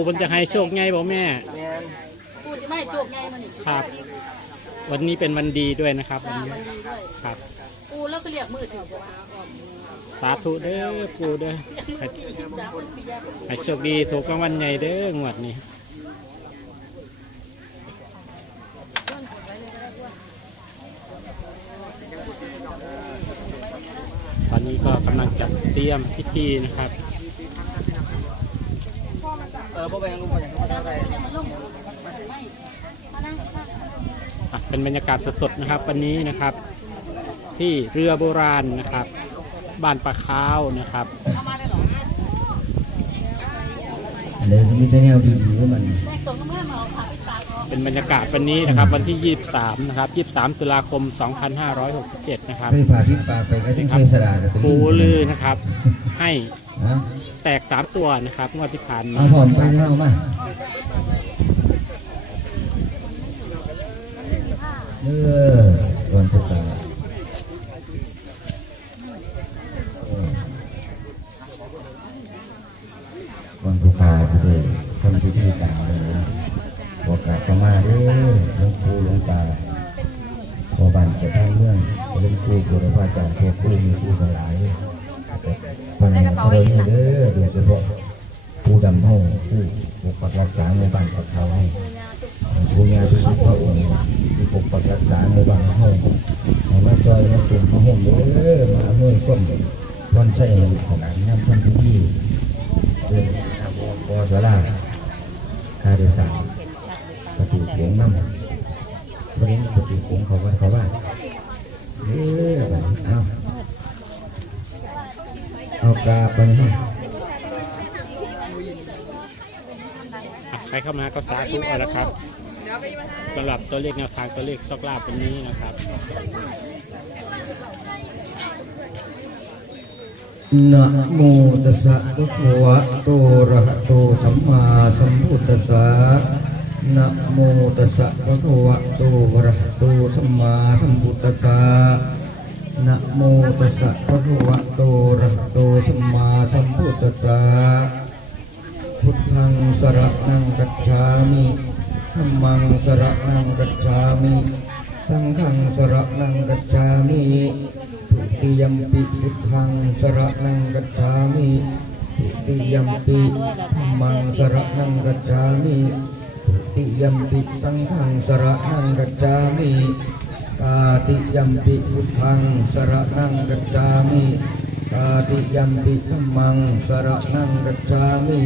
ปู่มันจะให้โชคไงบอกแม่ แม่นผู้สิไม่โชคไงมันนี่ครับ วันนี้เป็นวันดีด้วยนะครับวัจ้านนี้มันดีด้วยครับ ปูแล้วก็เรียกมือถือจะมาออกสาธุเด้อปู่เด้อเรียกมือกี่จ้ามันปียาปูให้โชคดีถูกรางวัลใหญ่เด้องวดนี้ต้นไว้เลยก็ได้ด้วยตอนนี้ก็กำลังจัดเตรียมพิธีนะครับเออพ่อไปยังลุงไปยังไม่ได้อะไรมันล่มไม่มานั่งอะเป็นบรรยากาศสดๆนะครับ วันนี้นะครับ ที่เรือโบราณนะครับ บ้านปลาขาวนะครับเอามาเลยเหรอเลยมีแต่แนวดีๆให้มันแม่ตรงน้ำเมื่อมาเอาขาไปตากออกเป็นบรรยากาศวันนี้นะครับ วันที่ 23 นะครับ 23 ตุลาคม 2567 นะครับ เคยพาทิพปากไปก็ต้องเคยสลากับปูลือนะครับ ให้ ฮะแตก3ตัวนะครับงวดที่ผ่านมาเอาผอมไปเท่ามาเออวันพุธกาวันพุธาสิเดทำพิธีการเลยบอกกาบประมาเด้อหลวงปู่หลวงตาพอบันเสียทางเมืองหลวงปู่บุรพาจารย์เพวกปู่มีผู้ทั้งหลาย วันนี้เจริญเด้อโดยเฉพาะผู้ดำห้องผู้ปกปักรักษาในบ้านปักเขาให้ผู้งานทุกพระองค์ที่ปกปักรักษาในบ้านห้องให้มาจอยมาตุ่มมาห้องเด้อมาเมื่อยก้มวันใช้ของอันน้ำพันพิธีเรื่องอาโมปอสลาคาเดสานประตูโขงน้ำประเด็นประตูโขงเขาว่าเขาว่าเออเอา เอากราบไปให้อะใครเข้ามาก็สาธุเอาละครับสำหรับตัวเลขแนวทางตัวเลขโชคลาภวันนี้นะครับนะโมตัสสะภะคะวะโตอะระหะโตสัมมาสัมพุทธัสสะนะโมตัสสะภะคะวะโตอะระหะโตสัมมาสัมพุทธัสสะ นะโมตัสสะภะคะวะโตอะระหะโตสัมมาสัมพุทธัสสะพุทธังสรณังกัจฉามิธัมมังสรณังกัจฉามิสังฆังสรณังกัจฉามิทุติยมปิพุทธังสรณังกัจฉามิทุติยมปิธัมมังสรณังกัจฉามิทุติยมปิสังฆังสรณังกัจฉามิ ตาติยมปิพุทธังสรณังกัจฉามิตาติยมปิธัมมังสรณังกัจฉามิ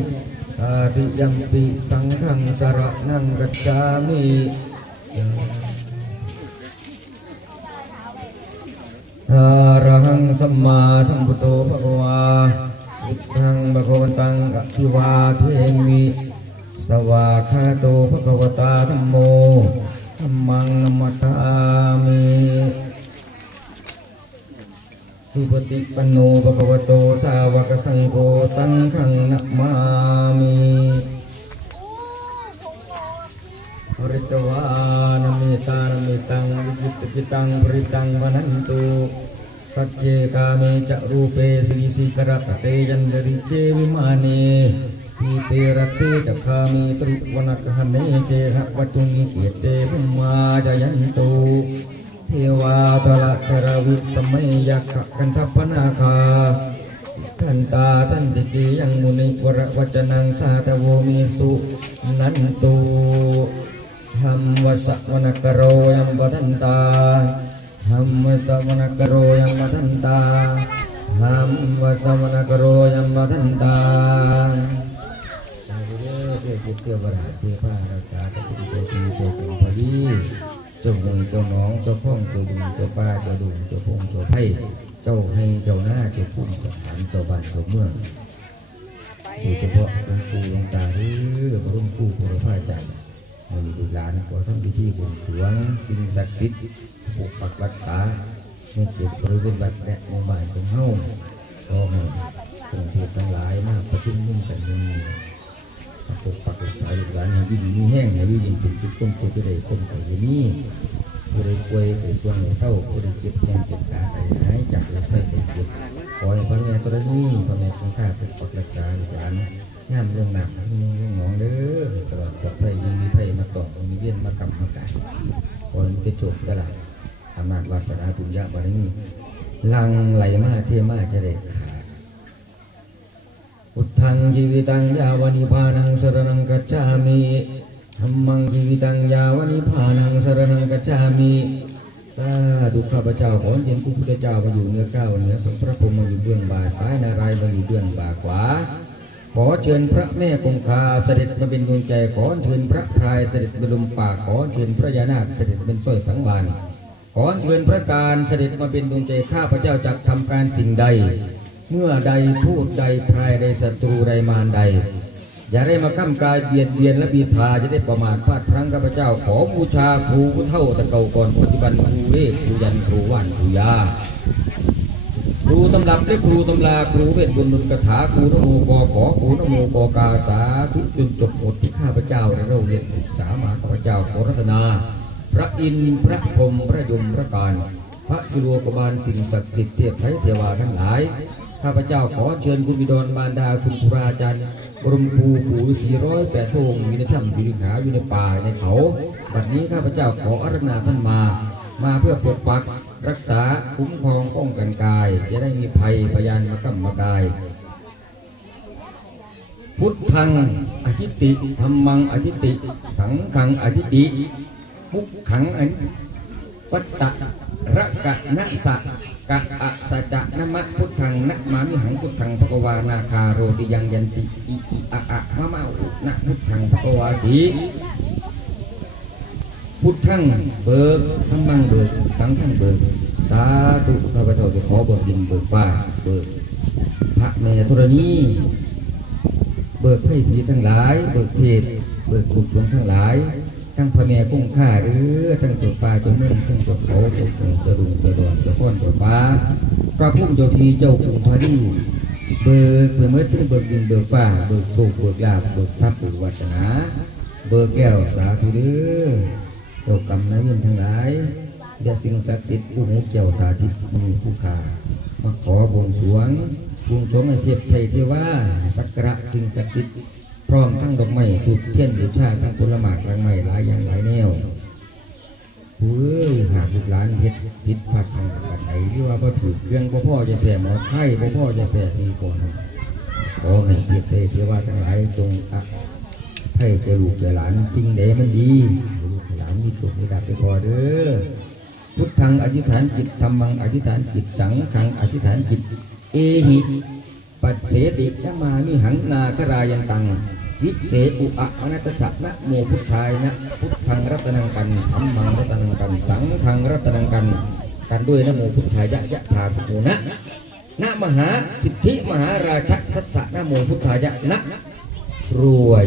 ตาติยมปิสังฆังสรณังกัจฉามิอะระหังสัมมาสัมพุทโธภะคะวาพุทธังภะคะวตังอะภิวาเทมิสวาคาโตภะคะวตาธัมโม มมังนมัสามิสุปฏิปันโนภะคะวะโตสาวกสังโฆสังฆังนะมามิปริตวานมิตานมิตังวิจิตกิตังปริตังวนันตุสัจเจกาเมจะรูเปสีสิกรตเตยันดริเจวิมานี ทีเปรตเตจะคามีตรุวนักหเนเจหะวัตุมิเกเตภุมาจยันตุเทวาตละจรวิตเมยักขกันทัพนาคาทันตาสันติกิยังมุนิวรวจนังสาตโวมีสุนันตุธรรมวสวนกโรยังปทันตาธรรมวสวนกโรยังปทันตาธรรมวสวนกโรยังปทันตา เด้อเทพเทวราชเทพาราชาพระพุทธเจ้าตีเจ้าเป็นพอดีเจ้าหงเจ้าหนองเจ้าพ่องเจ้าดุงเจ้าป้าเจ้าดุงเจ้าพงเจ้าไผ่เจ้าให้เจ้าหน้าเจ้าพุ่มเจ้าฐานเจ้าบ้านเจ้าเมืองโดยเฉพาะหลวงปู่หลวงตาเด้อพระรุ่งปู่พระพระอาจารย์มันดูหลานขอทำพิธีบวงสรวงสิ่งศักดิ์สิทธิ์ปกปักรักษาในเขตบริเวณวัดและหมู่บ้านของเฮาขอให้กรุงเทพทั้งหลายมาประชุมนุ่งกันนี้ ปกปักรักษาลูกหลานให้วิ่งมีแห้งให้วิ่งเป็นจุดต้นตัวผู้ใดคนไข่มีผู้ใดป่วยไปช่วงไหนเศร้าผู้ใดเจ็บแขนเจ็บขาไปหายจากโรคภัยไข้เจ็บขอให้พระแม่ตรนี้พระแม่คงค่าปกปักรักษาลูกหลานงามเรื่องหนักเรื่องหนองเด้อตลอดปลอดภัยยิ่งมีภัยมาต่อมีเวียนมากำมากายขอให้มีแต่โชคแต่ละอำนาจวาสนาบุญญาบารมีลังไหลมาเทมาจะได้ ทังชีวิตังยาวนิพานังสรนังกัจจามิธรรมังชีวิตังยาวนิพานังสรนังกัจจามิสาธุข้าพเจ้าขอเย็นพระพุทธเจ้ามาอยู่เหนือก้าวเหนือพระพรหมมาอยู่เบื้องบ่าซ้ายนารายณ์มาอยู่เบื้องบ่าขวา ขอเชิญพระแม่คงคาเสด็จมาเป็นดวงใจขอเชิญพระพรายเสด็จมาลุมปากขอเชิญพระยานาคเสด็จเป็นสร้อยสังวานขอเชิญพระการเสด็จมาเป็นดวงใจข้าพเจ้าจะทำการสิ่งใด เมื่อใดพูดใดพรายใดศัตรูใดมารใด อย่าได้มาก้ำกายเบียดเบียนและบีทาจะได้ประมาทพลาดพลั้งข้าพเจ้าขอบูชาครูผู้เท่าตะเก่าก่อนปัจจุบันครูเลขครูยันครูว่านครูยาครูตำรับและครูตำราครูเวทบุญนุนกถาครูนโมกอขอครูนโมกอกาสาธุจนจบหมดที่ข้าพเจ้าได้เราเรียนศึกษามาข้าพเจ้าขอรัตนา พระอินทร์พระพรหมพระยมพระการ พระศิโรกบาลสิ่งศักดิ์สิทธิ์เทพไทยเทวาทั้งหลาย ข้าพเจ้าขอเชิญคุณบิดรมารดาคุณครูอาจารย์บรมครูปู่สี่ร้อยแปดพระองค์อยู่ในถ้ำอยู่ในขาอยู่ในป่าในเขาบัดนี้ข้าพเจ้าขออารัธนาท่านมา มาเพื่อปกปักรักษาคุ้มครองป้องกันกาย จะได้มีภัยพยานมากำมากาย พุทธังอธิติธรรมังอธิติ สังฆังอธิติมุขขังอธิปัตตะระกะนะสะ กะอะสะจะนมะพุทธังนะมามิหังพุทธังภะกวานาคาโรติยังยันติอิอิอะอะมะมะอุนะพุทธังภะกวาติพุทธังเบิกธรรมังเบิกสังฆังเบิกสาธุข้าพเจ้าจะขอเบิกดินเบิกฟ้าเบิกพระแม่ธรณีเบิกไพ่ผีทั้งหลาย เบิกเทศเบิกขุดสวงทั้งหลาย ทั้งพระแม่กุ้งข้าหรือทั้งเจ้าป่าเจ้าเมืองทั้งเจ้าเขาเจ้าเหนือเจ้าดุงเจ้าดอนเจ้าพ้อนเจ้าฟ้าพระพุ่มเจ้าทีเจ้าปู่พาดีเบิกเพื่อเมื่อถึงเบิกดินเบิกฟ้าเบิกโชคเบิกลาภเบิกทรัพย์เบิกวาสนา เบิกแก้วสาธุเด้อเจ้ากรรมนายเวรทั้งหลายอย่าสิ่งศักดิ์สิทธิ์ผู้หูแก้วตาทิพย์มีผู้ขามาขอบวงสรวงบวงสรวงให้เทพไทยเทวาสักการะสิ่งศักดิ์สิทธิ์ ร้อมทั้งดอกไม้ถูกเทียนบูชาทั้งผลไม้กลางไม้หลายอย่างหลายแนวเฮ้ยหากลูกหลานเฮ็ดผิดพลาดทางกันไหนที่ว่าบ่ถือเครื่องบ่พ่อจะแผ่หมอไข้บ่พ่อจะแผ่ทีก่อนขอให้เทพไทยเทวาทั้งหลายจงอะให้แกลูกแกหลานจริงเดมันดีหลูกหลานมีสุขมีลาภไปพอเด้อพุทธังอธิษฐานจิตธรรมังอธิษฐานจิตสังฆังอธิษฐานจิตเอหิปัสเสติจะมามิหังนาครายันตัง วิเศษอุอะอนัตตสสะนะโมพุทธายนะพุทธังรัตนังกันธรรมังรัตนังกัน สังฆังรัตนังกันกันด้วยนะโมพุทธายะยะถาภโมนะนะมหาสิทธิมหาราชทัสสะนะโมพุทธายะนะรวย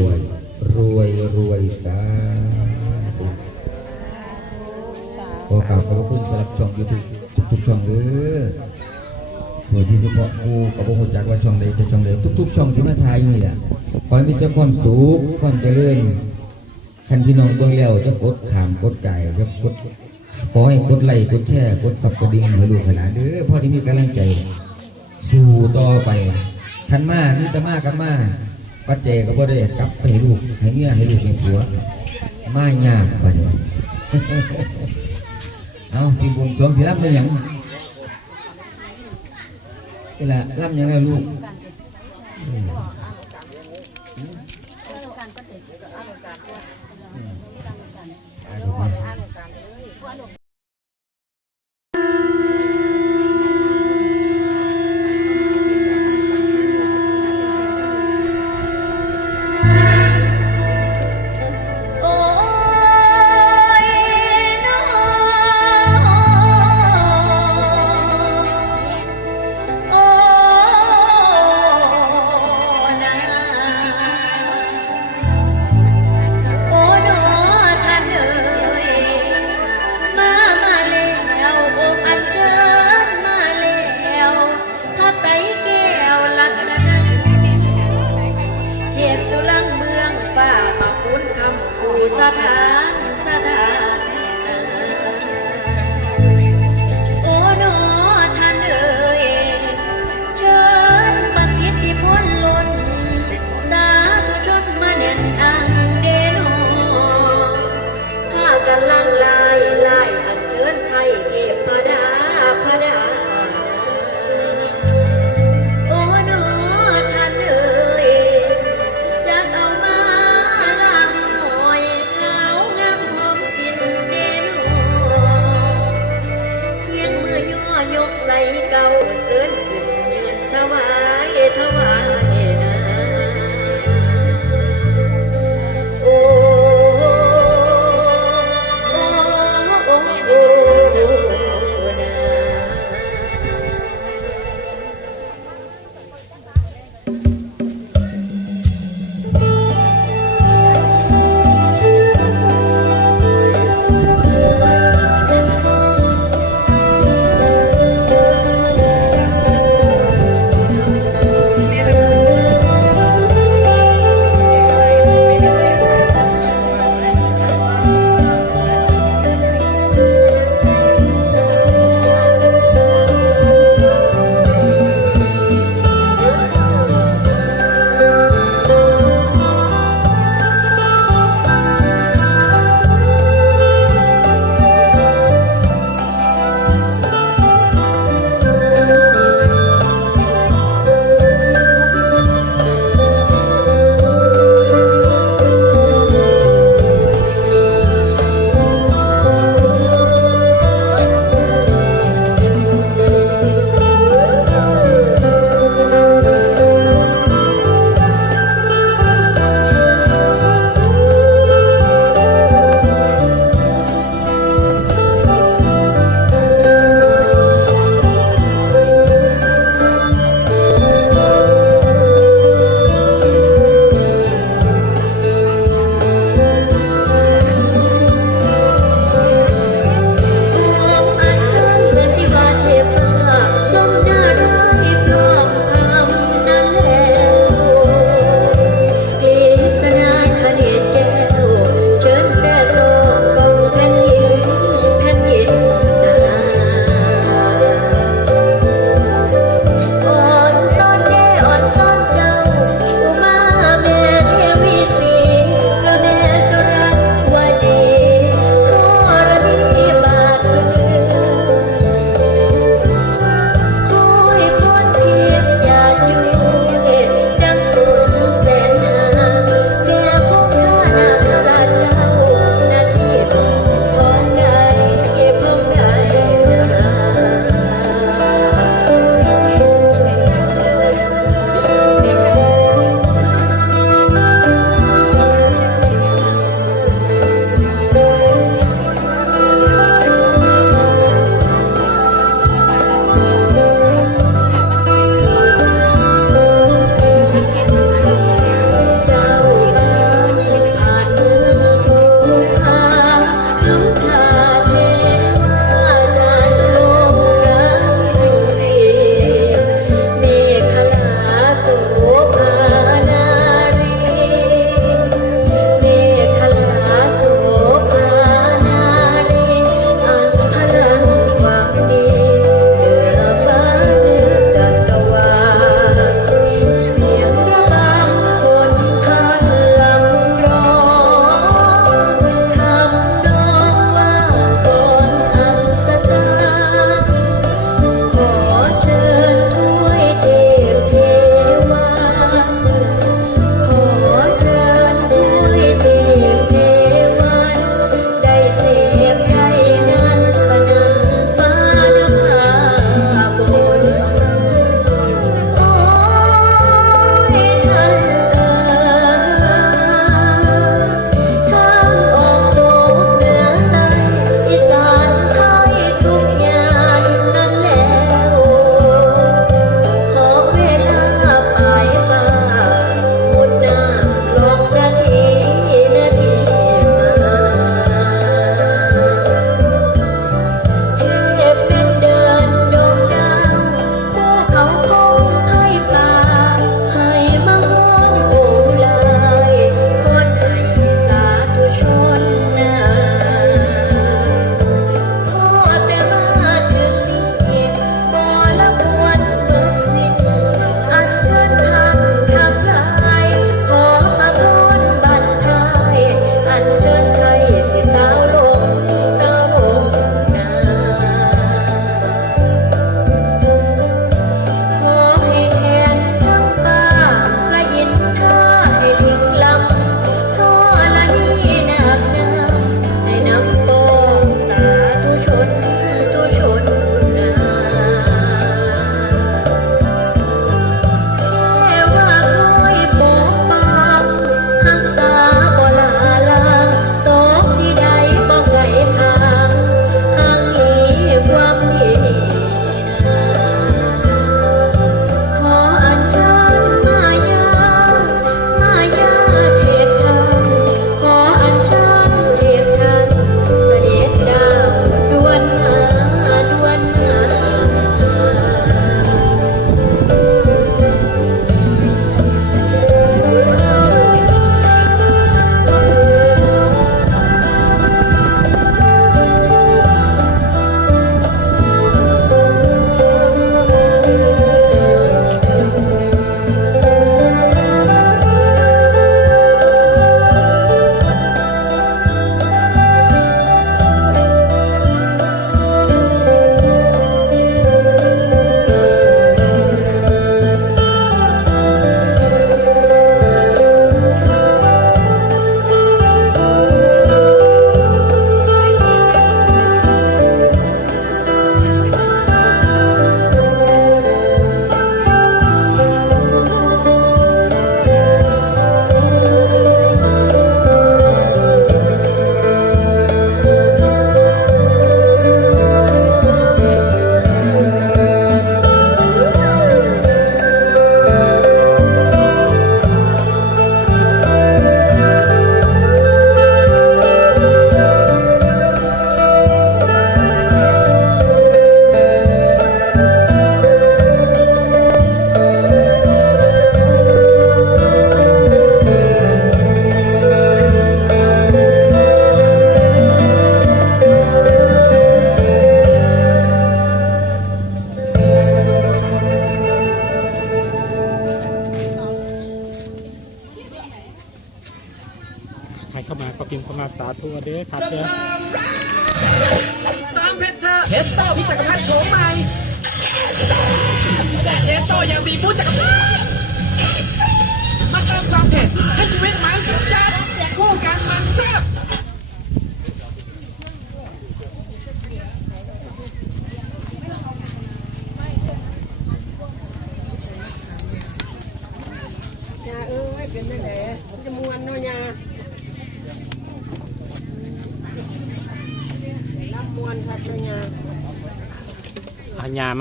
รวยรวยสาธุขอกราบขอบพระคุณสำหรับช่องยูทูบทุกๆช่องเออ โดยที่เฉพาะกูกับพระจักว่าช่องใดจะช่องใดทุก ๆ ช่องที่มาทายนี่แหละขอให้มีแต่ความสุขความเจริญท่านพี่น้องเบื้องแล้วจะกดขามกดไก่จะกดขอให้กดไลค์กดแช่กดสับกระดิ่งให้ลูกให้หลานเด้อพ่อที่มีกำลังใจ สู่ต่อไปขันมานี่จะมากันมาปัจเจก็บ่ได้กลับไปให้ลูกให้เมียให้ลูกให้ผัวมายากปเนี่ยเอาทีบวงสรวงที่รับได้หยัง นี่แหละรับ para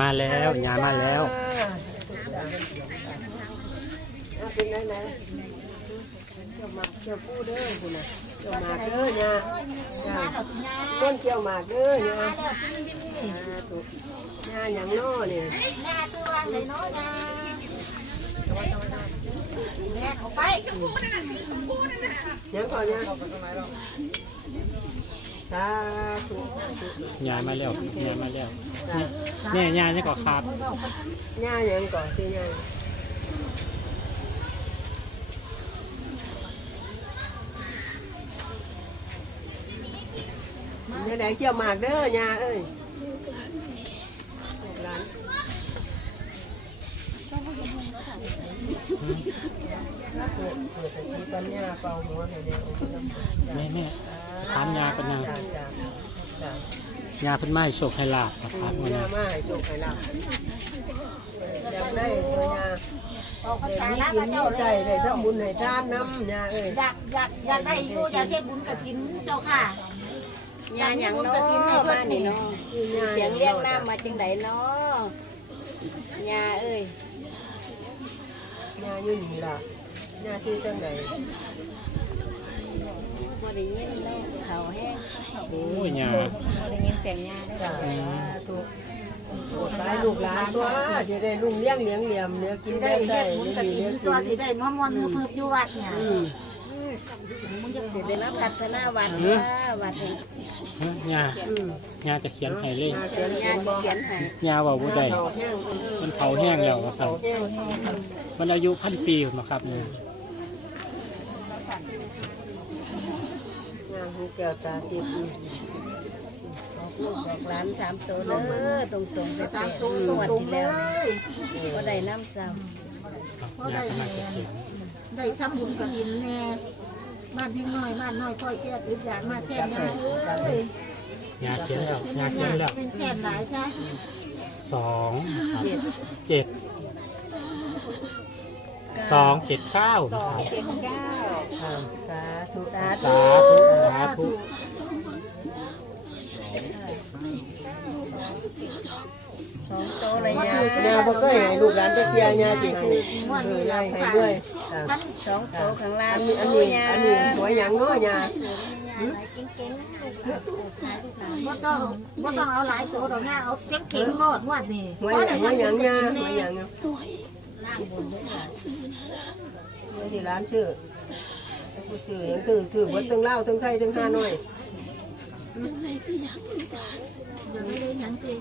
มาแล้วญามาแล้วเป็นไหนเกี่ยวมาเกี่ยวปูเด้อคุณน่ะเกี่ยวมาเด้อยาต้นเกี่ยวมาเด้อยาสาธุยาหยังน้อเนี่ยแม่ชื่อว่าอะไรเนาะยาแม่เขาไปหยังก่อนยาสาธุญามาแล้วญามาแล้วเนี่ยญาเนี่ยก็ครับยาหยังก่อนสิยาเนี่ยไหนเกี่ยวหมากเด้อยาเอ้ยร้านเปิดเปิดแต่ทีปัญญาเป่าหัวให้เนี่ยโอ้ยแม่แม่ ถามญาเป็นนางจ้าจ้าจ้าญาเพิ่นมาให้โชคให้ลาบครับครับปัมื้ญอญานี้มาให้โชคให้ลาบอยากได้ปัญญาออกภาได้ษามีลาวกินเจ้ามีเลใส่ยได้ทำบุญให้ทานน้ำยาเอ้ยอยากอยากอยากได้อยู่อยากเฮ็ดบุญกฐินเจ้าค่ะยาหยังเนาะบ้านนี่เนาะยาเสียงเรียกน้ำมาจังไดเนาะยาเอ้ยยาอยู่นี่ล่ะยาชื่อจังได บ่ได้ยินเนาะเขาแห้งโอ้ยญาบ่ได้ยินเสียงยาเด้อจ้าถูกตายลูกหลานตัวจะได้ลุงเลี้ยงเลี้ยงเหลี่ยมเนี่ยกินได้ได้บุญกตินตัวสิได้มามวนมือพืบอยู่วัดเนี่ยมมึงจะสิได้รับพัฒนาวัดวัดเฮ้ยาญาจะเขียนให้เลยยาเขียนยาเขียนให้ญาเว้าบ่ได้เขาแห้งมันเผาแห้งแล้วว่าซั่นเขาแห้งมันอายุพันปีพุ่นะครับเนี่งานหู แก้วตาติดลูกบอกหลานสามตัวเด้อตรงๆไปสาสามมตัตัววตตรรงงๆๆเลแล้วยบ่ได้น้ำซ้ญาก็มาจะเขียนได้ทำบุญกฐินแน่บ้านเพียงน้อยบ้านน้อยค่อยแก่อึดอยากมาแค่ยาเอ้ยญาเขียนแล้วญาเขียนแล้วเป็นแค่หลายจ้ะสองครับเจ็ดสองเจ็ดเก้านะครับำเจ็ดเก้าค่ะ สาธุสาสาธุธุสาธุสองตัวเลยยาแม่บ่เคยให้ลูกหลานไปเที่ยวยาสิให้เออยายให้ด้วยจ้ะสองตัวข้างล่าอังนนี้อันนี้ยาอันนี้หัวหยังเนาะยาบ่ต้องบ่ต้องเอาหลายตัวดอกนะเอาเจ๊งเก่งๆโลดงวดนี่หัวหยังหัวหยังยาหัวหยัง ไม่สิร้านชื่อผู้ชื่อหยังคือชื่อเบิดทั้งลาวทั้งไทยทั้งฮานอยยังไม่ได้หยังจริง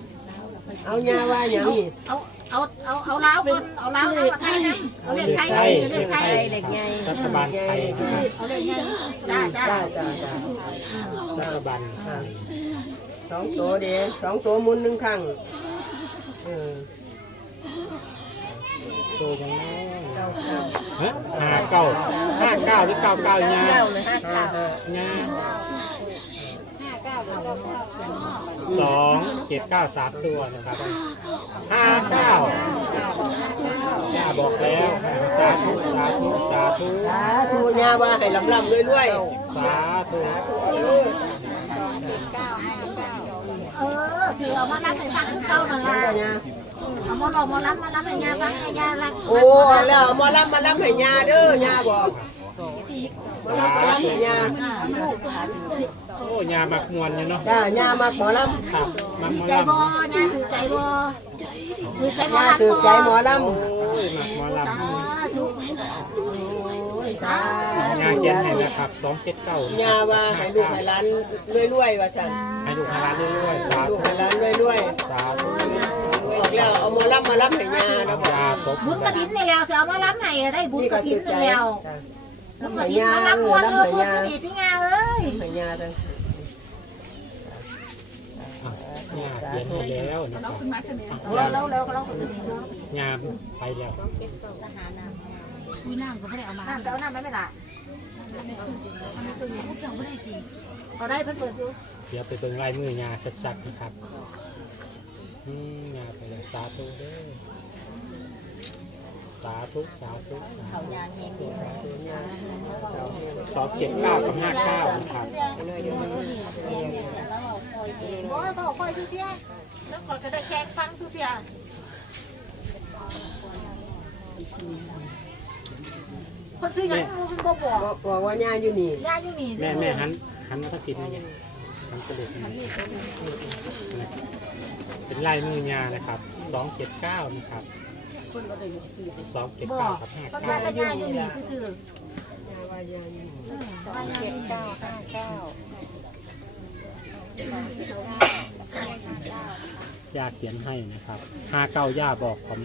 เอายาว่าหยังนี่เอาเอาเอาเอาลาวก่อนเอาลาวเอาไทยนะเอาเลขไทยเอาเลขไทยไทยเด็กใหญ่รัฐบาลไทยนะครับเอาเลขไงจ้าจ้าจ้าจ้าจ้ารัฐบาลไทยสองตัวเด้สองตัวหมุนหนึ่งครั้งเออ ตัวยังไงเก้าเก้าฮะห้าเก้าห้าเก้าหรือเก้าเก้าญาเก้าเลยห้าห้าเก้าห้าญาสองเจ็ดเก้าสามตัวนะครับห้าเก้าญาบอกแล้วสาธุสาธุสาธุสาธุยาว่าให้ลำลำรวยรวยสาธุเออถือเอามารับให้ฟังคือเก่านั่นล่ะก็ยา เอามาลองมารับมารับให้ยาฟังให้ยาลักโอ้แล้วหมอลำมาลำให้ยาเด้อยาบอกหมอลำมาลำให้ยาโอ้ญามักมวนเนี่ยเนาะจ้ายามาหมอลครับมักหมอใจลำบ่ยาถือใจบ่ถือใจำบ่ยารักถือใจหมอลโอ้ยมักหมอลสาธุำ สาำญาธุเขียนให้นะครับสองเจ็ดเก้ายาว่าให้ลูกให้หลานรวยๆว่าสั่นให้ลูกให้ร้านเรื่อยๆสาลูกธุให้หลานรวยสาธุๆบอกแล้วเอาหมอลำมาลำให้ยาแล้วบอกยาครบบุญกฐินนี่แล้วสิเอามารับให้ได้บุญนี่กก็ฐิถืนอใจนี่แล้วจ้ะบุญลำกให้ฐินยามารับเอมวอนเอลำอให้บุญยานี่พี่งาเอ้ยให้ยาทั้งอะงาเขียนให้แล้วนะครับเราเราเราเราถึงงามไปแล้ว คุยน้ำก็ไม่ได้เอามาน้ำเอาน้ำไม่ไม่ละเอาได้เพิ่นเปิดอยู่เดี๋ยวไปเบิ่งลายมืองาชัดๆนะครับอืมงาไปแล้วสาธุเด้อสาธุสาธุสาธุยางเงี้ยสองเจ็ดเก้ากับห้าเก้านะครับโอ้ยเขาคอยสุเทียแล้วก่อนก็ได้แขกฟังสุเทีย คนชื่อยังคุณบ่บอกบอกบอกว่ายาอยู่นี่ยาอยู่นี่แม่แม่หันหันมาสักทีนะเนี่ยหันกระดูกนะเป็นลายมืองานะครับสองเจ็ดเก้านะครับสองเจ็ดบอเก้ากกับห้าคนเก้าว่าก็ยาอยู่นี่ซื่อว่ายาอยู่นี่ๆว่ายาอยู่นี่เก้าห้าเก้า ย่าเขียนให้นะครับห้าเก้าย่าบอกผม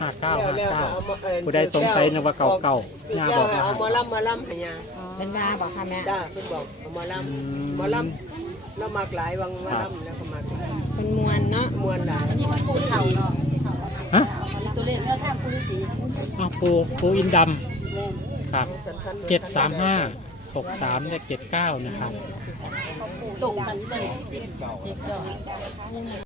ห้าเก้าแล้วห้าแล้วเก้าเอามาเอิ้นผู้ใดสงสัยนึกว่าเก่าเก่าย่าย่าบอกว่าเอาหมอลำมาลำให้ยาเป็นมาบอกค่ะแม่จ้าเพิ่นบอกเอาหมอลำหมอลำเรามากหลายวังหมอลำแล้วก็มากหลายเป็นมวลเนาะมวนหลายฮะตัวเลขแค่ทางคุณฤาษีอ้าวปูปูอินดำครับเจ็ดสามห้า หกสามและเจ็ดเก้านะครับ ส่งกันเลยเจ็ดเก้า